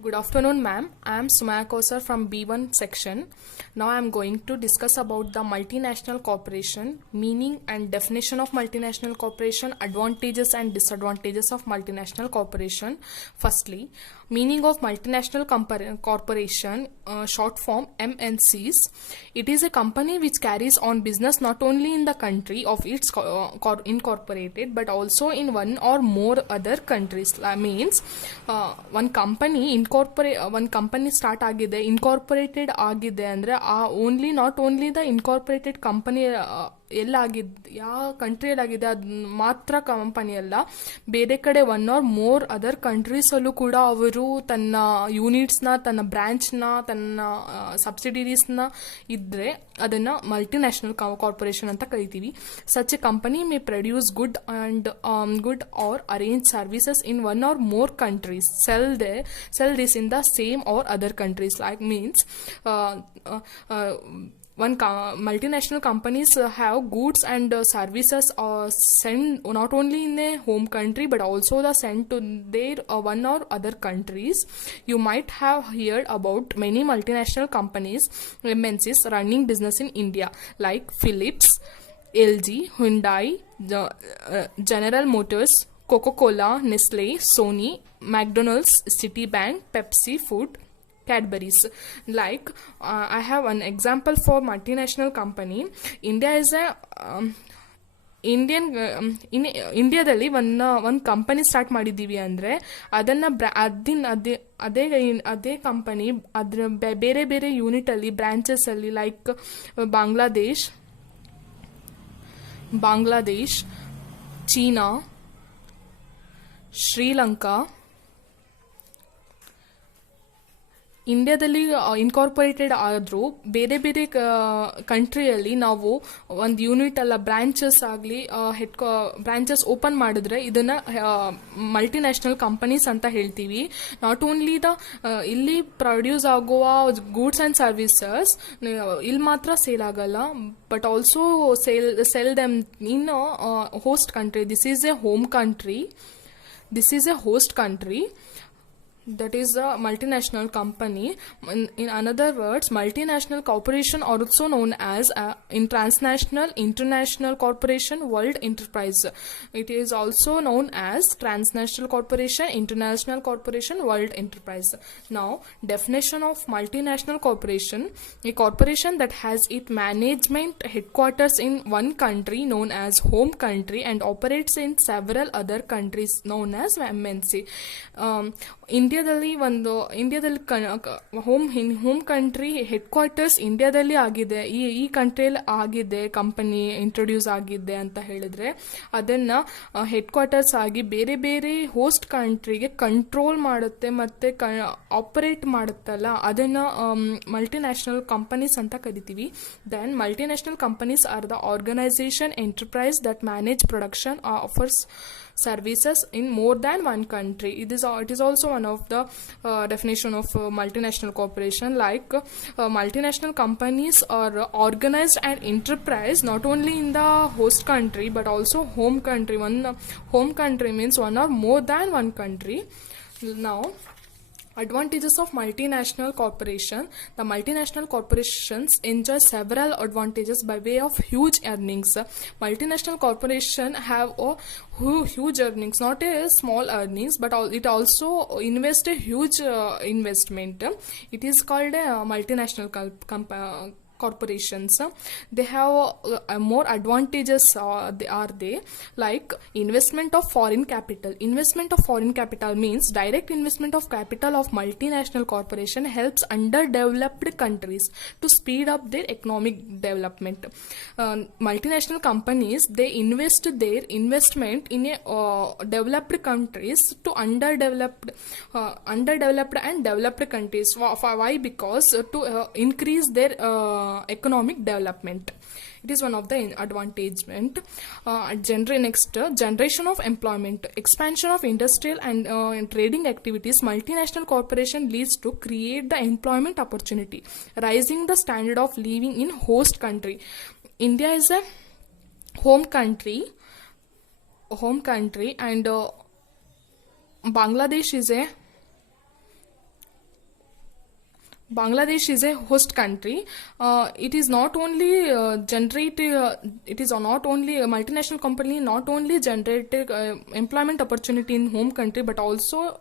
Good afternoon, ma'am. I am Sumaya Kosar from B1 section. Now I am going to discuss about the multinational corporation, meaning and definition of multinational corporation, advantages and disadvantages of multinational corporation. Firstly, meaning of multinational corporation, short form MNCs. It is a company which carries on business not only in the country of its incorporated but also in one or more other countries. Means one company start ಆಗಿದೆ incorporated ಆಗಿದೆ ಅಂದರೆ ಆ only not only the incorporated company ಎಲ್ಲಾಗಿದೆ ಯಾವ ಕಂಟ್ರಿಯಲ್ಲಿ ಆಗಿದೆ ಅದು ಮಾತ್ರ ಕಂಪನಿ ಅಲ್ಲ, ಬೇರೆ ಕಡೆ ಒನ್ ಆರ್ ಮೋರ್ ಅದರ್ ಕಂಟ್ರೀಸಲ್ಲೂ ಕೂಡ ಅವರು ತನ್ನ ಯೂನಿಟ್ಸ್ನ, ತನ್ನ ಬ್ರಾಂಚ್ನ, ತನ್ನ ಸಬ್ಸಿಡಿರೀಸ್ನ ಇದ್ದರೆ ಅದನ್ನು ಮಲ್ಟಿನ್ಯಾಷನಲ್ ಕಾರ್ಪೊರೇಷನ್ ಅಂತ ಕರಿತೀವಿ. Such a company may produce good or arrange services in one or more countries, sell this in the same or other countries. Like means multinational companies have goods and services sent not only in a home country but also the sent to their one or other countries. You might have heard about many multinational companies, MNCs, running business in India like Philips, LG, Hyundai, General Motors, Coca-Cola, Nestle, Sony, McDonald's, Citibank, Pepsi, Food, Cadbury's. Like I have an example for multinational company. India is a ಇಂಡಿಯಾದಲ್ಲಿ ಒಂದು company start ಮಾಡಿದ್ದೀವಿ ಅಂದರೆ ಅದನ್ನು ಅದೇ ಕಂಪನಿ ಅದರ ಬೇರೆ ಬೇರೆ ಯೂನಿಟಲ್ಲಿ ಬ್ರಾಂಚಸಲ್ಲಿ ಲೈಕ್ ಬಾಂಗ್ಲಾದೇಶ್, ಚೀನಾ, ಶ್ರೀಲಂಕಾ, ಇಂಡಿಯಾದಲ್ಲಿ ಇನ್ಕಾರ್ಪೊರೇಟೆಡ್ ಆದರೂ ಬೇರೆ ಬೇರೆ ಕಂಟ್ರಿಯಲ್ಲಿ ನಾವು ಒಂದು ಯೂನಿಟ್ ಅಲ್ಲ ಬ್ರಾಂಚಸ್ ಆಗಲಿ ಬ್ರಾಂಚಸ್ ಓಪನ್ ಮಾಡಿದ್ರೆ ಇದನ್ನು ಮಲ್ಟಿನ್ಯಾಷನಲ್ ಕಂಪನೀಸ್ ಅಂತ ಹೇಳ್ತೀವಿ. ನಾಟ್ ಓನ್ಲಿ ಇಲ್ಲಿ ಪ್ರೊಡ್ಯೂಸ್ ಆಗುವ ಗೂಡ್ಸ್ ಆ್ಯಂಡ್ ಸರ್ವಿಸಸ್ ಇಲ್ಲಿ ಮಾತ್ರ ಸೇಲ್ ಆಗಲ್ಲ, but also cell them in host country. This is A host country. That is a multinational company. In other words, multinational corporation also known as transnational, international corporation, world enterprise. It is also known as transnational corporation, international corporation, world enterprise. Now, definition of multinational corporation: a corporation that has its management headquarters in one country known as home country and operates in several other countries known as MNC. ಇಂಡಿಯಾದಲ್ಲಿ home country head quarters ಇಂಡಿಯಾದಲ್ಲಿ ಆಗಿದೆ, ಈ ಕಂಟ್ರಿಯಲ್ಲಿ ಆಗಿದೆ, company introduce ಆಗಿದೆ ಅಂತ ಹೇಳಿದ್ರೆ ಅದನ್ನು ಹೆಡ್ ಕ್ವಾರ್ಟರ್ಸ್ ಆಗಿ ಬೇರೆ ಬೇರೆ ಹೋಸ್ಟ್ ಕಂಟ್ರಿಗೆ ಕಂಟ್ರೋಲ್ ಮಾಡುತ್ತೆ ಮತ್ತು ಆಪರೇಟ್ ಮಾಡುತ್ತಲ್ಲ ಅದನ್ನು ಮಲ್ಟಿನ್ಯಾಷನಲ್ ಕಂಪನೀಸ್ ಅಂತ ಕರಿತೀವಿ. Then multinational companies are the organisation enterprise that manage production offers services in more than one country. It is also one of the definition of multinational corporation. Like multinational companies are organized and enterprise not only in the host country but also home country. One home country means one or more than one country. Now, advantages of multinational corporation. The multinational corporations enjoy several advantages by way of huge earnings. Multinational corporation have a huge earnings, not a small earnings, but it also invest a huge investment. It is called a multinational corporations. They have more advantages are they, like investment of foreign capital. Investment of foreign capital means direct investment of capital of multinational corporation helps underdeveloped countries to speed up their economic development. Multinational companies, they invest their investment in a developed countries to underdeveloped and developed countries. Why? Because to increase their economic development. It is one of the advancement. Generation of employment. Expansion of industrial and trading activities. Multinational corporation leads to create the employment opportunity, rising the standard of living in host country. India is a home country and Bangladesh is a Bangladesh is a host country. It is not only it is not only a multinational company, not only generated employment opportunity in home country, but also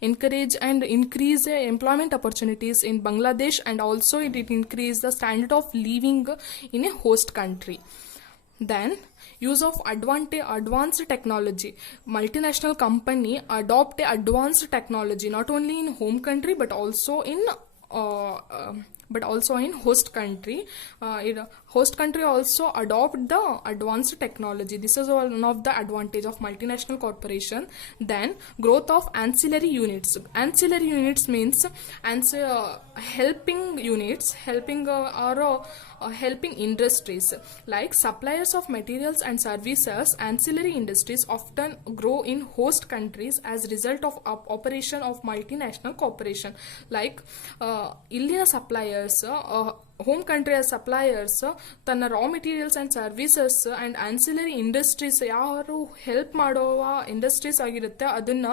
encourage and increase employment opportunities in Bangladesh, and also it increase the standard of living in a host country. Then, use of advanced technology. Multinational company adopt a advanced technology not only in home country but also in uh, uh, host country. Host country also adopt the advanced technology. This is one of the advantage of multinational corporation. Then, growth of ancillary units. Ancillary units means helping units, helping industries like suppliers of materials and services. Ancillary industries often grow in host countries as result of operation of multinational corporation. Like ಇಲ್ಲಿನ suppliers home ಕಂಟ್ರಿಯ ಸಪ್ಲೈಯರ್ಸ್ ತನ್ನ raw materials and services and ancillary industries ಯಾರು ಹೆಲ್ಪ್ ಮಾಡುವ ಇಂಡಸ್ಟ್ರೀಸ್ ಆಗಿರುತ್ತೆ ಅದನ್ನು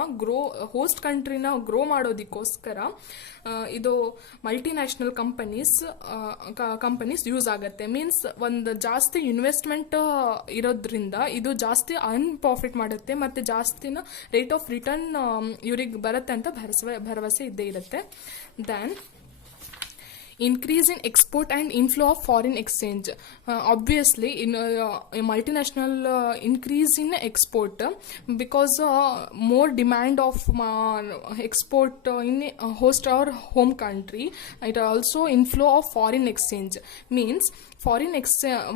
ಹೋಸ್ಟ್ ಕಂಟ್ರಿನ ಗ್ರೋ ಮಾಡೋದಕ್ಕೋಸ್ಕರ ಇದು ಮಲ್ಟಿನ್ಯಾಷನಲ್ ಕಂಪನೀಸ್ ಯೂಸ್ ಆಗುತ್ತೆ. ಮೀನ್ಸ್ ಒಂದು ಜಾಸ್ತಿ ಇನ್ವೆಸ್ಟ್ಮೆಂಟ್ ಇರೋದ್ರಿಂದ ಇದು ಜಾಸ್ತಿ ಪ್ರಾಫಿಟ್ ಮಾಡುತ್ತೆ ಮತ್ತು ಜಾಸ್ತಿನ ರೇಟ್ ಆಫ್ ರಿಟರ್ನ್ ಇವ್ರಿಗೆ ಬರುತ್ತೆ ಅಂತ ಭರವಸೆ ಇದ್ದೇ ಇರುತ್ತೆ. Then increase in export and inflow of foreign exchange. Obviously in a multinational increase in export because more demand of export in host or home country. It also inflow of foreign exchange means foreign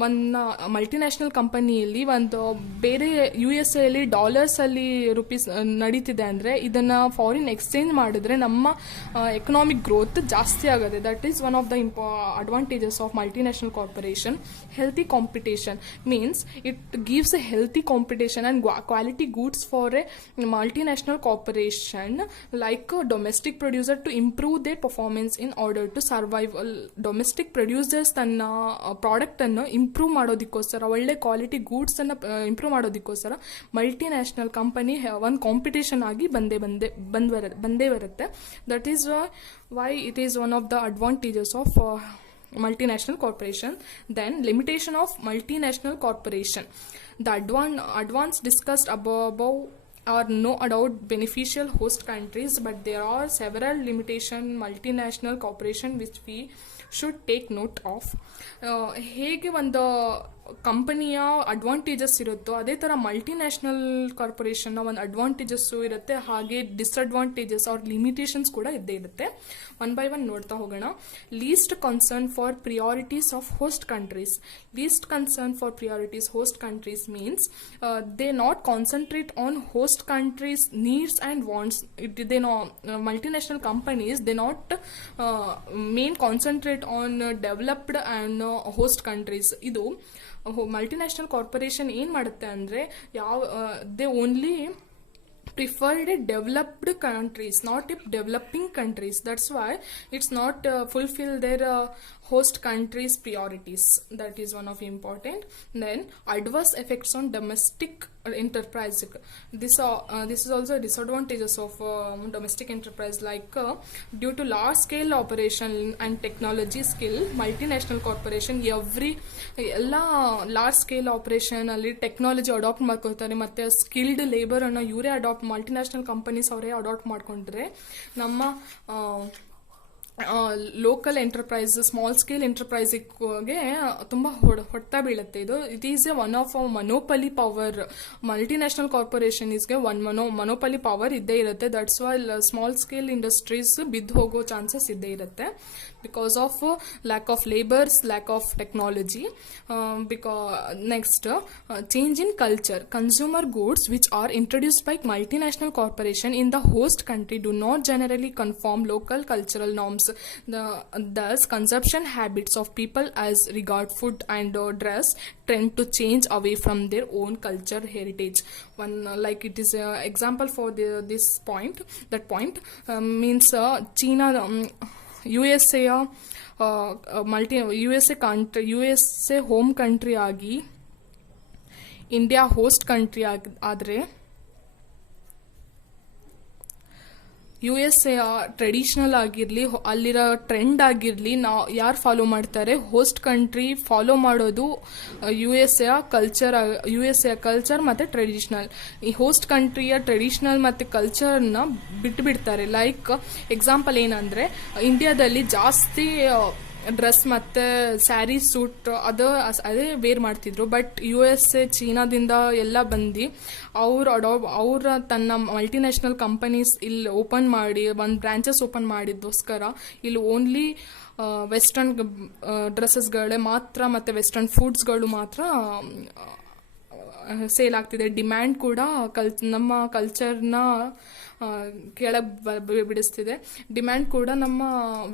ಒಂದು ಮಲ್ಟಿನ್ಯಾಷನಲ್ ಕಂಪನಿಯಲ್ಲಿ ಒಂದು ಬೇರೆ US ಅಲ್ಲಿ ಡಾಲರ್ಸಲ್ಲಿ ರುಪೀಸ್ ನಡೀತಿದೆ ಅಂದರೆ ಇದನ್ನು foreign exchange ಮಾಡಿದ್ರೆ ನಮ್ಮ ಎಕನಾಮಿಕ್ ಗ್ರೋತ್ ಜಾಸ್ತಿ ಆಗುತ್ತೆ. That is one of the advantages of multinational corporation. Healthy competition means it gives a healthy competition and quality goods for a multinational corporation like domestic producer to improve their performance in order to survive. Domestic producers ತನ್ನ ಪ್ರಾಡಕ್ಟನ್ನು improve ಮಾಡೋದಕ್ಕೋಸ್ಕರ, ಒಳ್ಳೆ quality ಗೂಡ್ಸನ್ನು improve ಮಾಡೋದಕ್ಕೋಸ್ಕರ multinational company ಒಂದು competition ಆಗಿ ಬಂದೇ ಬರುತ್ತೆ. That is why it is one of the advantages of multinational corporation. Then limitation of multinational corporation. The advance discussed above are no doubt beneficial host countries, but there are several limitation multinational corporation which we should take note of. ಹೇಗೆ ಒಂದು ಕಂಪನಿಯ ಅಡ್ವಾಂಟೇಜಸ್ ಇರುತ್ತೋ ಅದೇ ಥರ ಮಲ್ಟಿನ್ಯಾಷನಲ್ ಕಾರ್ಪೊರೇಷನ್ನ ಒಂದು ಅಡ್ವಾಂಟೇಜಸ್ಸು ಇರುತ್ತೆ, ಹಾಗೆ ಡಿಸ್ಅಡ್ವಾಂಟೇಜಸ್ ಆರ್ ಲಿಮಿಟೇಷನ್ಸ್ ಕೂಡ ಇದ್ದೇ ಇರುತ್ತೆ. ಒನ್ ಬೈ ಒನ್ ನೋಡ್ತಾ ಹೋಗೋಣ. Least concern for priorities of host countries. Least concern for priorities host countries means they not concentrate on host countries needs and wants. Multinational companies they not main concentrate on developed and host countries. ಇದು multinational corporation ಏನು ಮಾಡುತ್ತೆ ಅಂದರೆ they only preferred developed countries, not developing countries. That's why it's not fulfill their host countries' priorities. That is one of important. Then adverse effects on domestic enterprise. This is also disadvantages of domestic enterprise, like due to large scale operation and technology skill, multinational corporation ಎಲ್ಲ large scale operation ಅಲ್ಲಿ technology adapt ಮಾಡ್ಕೊಳ್ತಾರೆ ಮತ್ತು skilled labour ಅನ್ನು ಇವರೇ multinational companies ಅವರೇ adapt ಮಾಡ್ಕೊಂಡ್ರೆ ನಮ್ಮ local enterprise, small scale ಎಂಟರ್ಪ್ರೈಸಿಗೆ ತುಂಬ ಹೊಡ್ತಾ ಬೀಳುತ್ತೆ. It is a one of monopoly power. Multinational ಕಾರ್ಪೊರೇಷನ್ಸ್ಗೆ ಮನೋಪಲಿ ಪವರ್ ಇದ್ದೇ ಇರುತ್ತೆ. That's why small scale industries ಬಿದ್ದು ಹೋಗೋ ಚಾನ್ಸಸ್ ಇದ್ದೇ ಇರುತ್ತೆ because of lack of labours, lack of technology. Next change in culture. Consumer goods which are introduced by multinational corporation in the host country do not generally conform local cultural norms. Thus consumption habits of people as regard food and dress tend to change away from their own culture heritage. One like it is an example for this point. That point means China, USA USA home country ಆಗಿ India host country ಆದರೆ U S A traditional ಆಗಿರಲಿ, ಅಲ್ಲಿರೋ ಟ್ರೆಂಡ್ ಆಗಿರಲಿ, ನಾವು ಯಾರು ಫಾಲೋ ಮಾಡ್ತಾರೆ, host country follow ಮಾಡೋದು U S A culture ಮತ್ತು ಟ್ರೆಡಿಷನಲ್. ಈ ಹೋಸ್ಟ್ ಕಂಟ್ರಿಯ ಟ್ರೆಡಿಷನಲ್ ಮತ್ತು ಕಲ್ಚರ್ನ ಬಿಟ್ಬಿಡ್ತಾರೆ. ಲೈಕ್ ಎಕ್ಸಾಂಪಲ್ ಏನಂದರೆ, ಇಂಡಿಯಾದಲ್ಲಿ ಜಾಸ್ತಿ ಡ್ರೆಸ್ ಮತ್ತು ಸ್ಯಾರಿ ಸೂಟ್ ಅದೇ ವೇರ್ ಮಾಡ್ತಿದ್ರು. ಬಟ್ ಯು ಎಸ್ ಎ ಚೀನಾದಿಂದ ಎಲ್ಲ ಬಂದು ಅವ್ರ ತನ್ನ ಮಲ್ಟಿನ್ಯಾಷನಲ್ ಕಂಪನೀಸ್ ಇಲ್ಲಿ ಓಪನ್ ಮಾಡಿ ಒಂದು ಬ್ರಾಂಚಸ್ ಓಪನ್ ಮಾಡಿದ್ದೋಸ್ಕರ ಇಲ್ಲಿ ಓನ್ಲಿ ವೆಸ್ಟರ್ನ್ ಡ್ರೆಸ್ಸಸ್ಗಳೇ ಮಾತ್ರ ಮತ್ತು ವೆಸ್ಟರ್ನ್ ಫುಡ್ಸ್ಗಳು ಮಾತ್ರ ಸೇಲ್ ಆಗ್ತಿದೆ. ಡಿಮ್ಯಾಂಡ್ ಕೂಡ ನಮ್ಮ ಕಲ್ಚರ್ನ ಕೆಳಗೆ ಬಿಡಿಸ್ತಿದೆ. ಡಿಮ್ಯಾಂಡ್ ಕೂಡ ನಮ್ಮ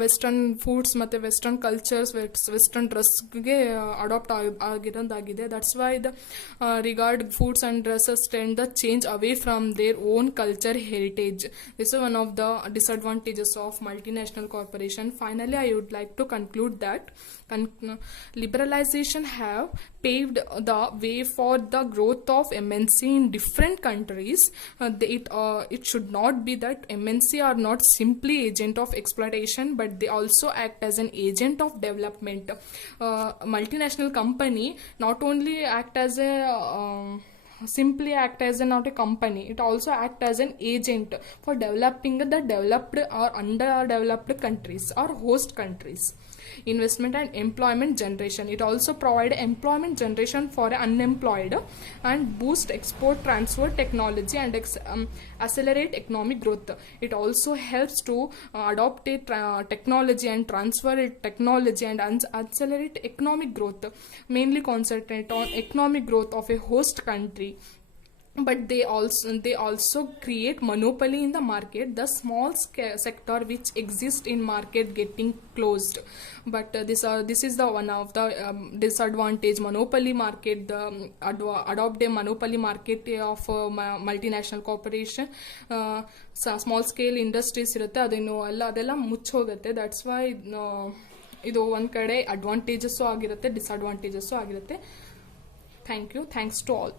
ವೆಸ್ಟರ್ನ್ ಫುಡ್ಸ್ ಮತ್ತು ವೆಸ್ಟರ್ನ್ ಕಲ್ಚರ್ಸ್, ವೆಸ್ಟರ್ನ್ ಡ್ರೆಸ್ಗೆ ಅಡಾಪ್ಟ್ ಆಗಿರೋದಾಗಿದೆ. That's why the regard foods and dresses trend the change away from their own culture heritage. This is one of the disadvantages of multinational corporation. Finally, I would like to conclude that liberalization have paved the way for the growth of MNC in different countries. It should not be that MNC are not simply agent of exploitation, but they also act as an agent of development. Multinational company not only act as a simply act as not a company, it also act as an agent for developing the developed or underdeveloped countries or host countries. Investment and employment generation. It also provide employment generation for unemployed and boost export transfer technology and accelerate economic growth. It also helps to adopt a technology and transfer technology and accelerate economic growth, mainly concentrate on economic growth of a host country. But they also create monopoly in the market, the small sector which exists in market getting closed. But this is the one of the disadvantage. Monopoly market, the adopt a monopoly market of multinational corporation. Small scale industries ಇರುತ್ತೆ, ಅದೆಲ್ಲ ಮುಚ್ಚೋಗುತ್ತೆ. That's why ಇದು ಒಂದು ಕಡೆ ಅಡ್ವಾಂಟೇಜಸ್ಸು ಆಗಿರುತ್ತೆ, disadvantages ಆಗಿರುತ್ತೆ. Thank you. Thanks to all.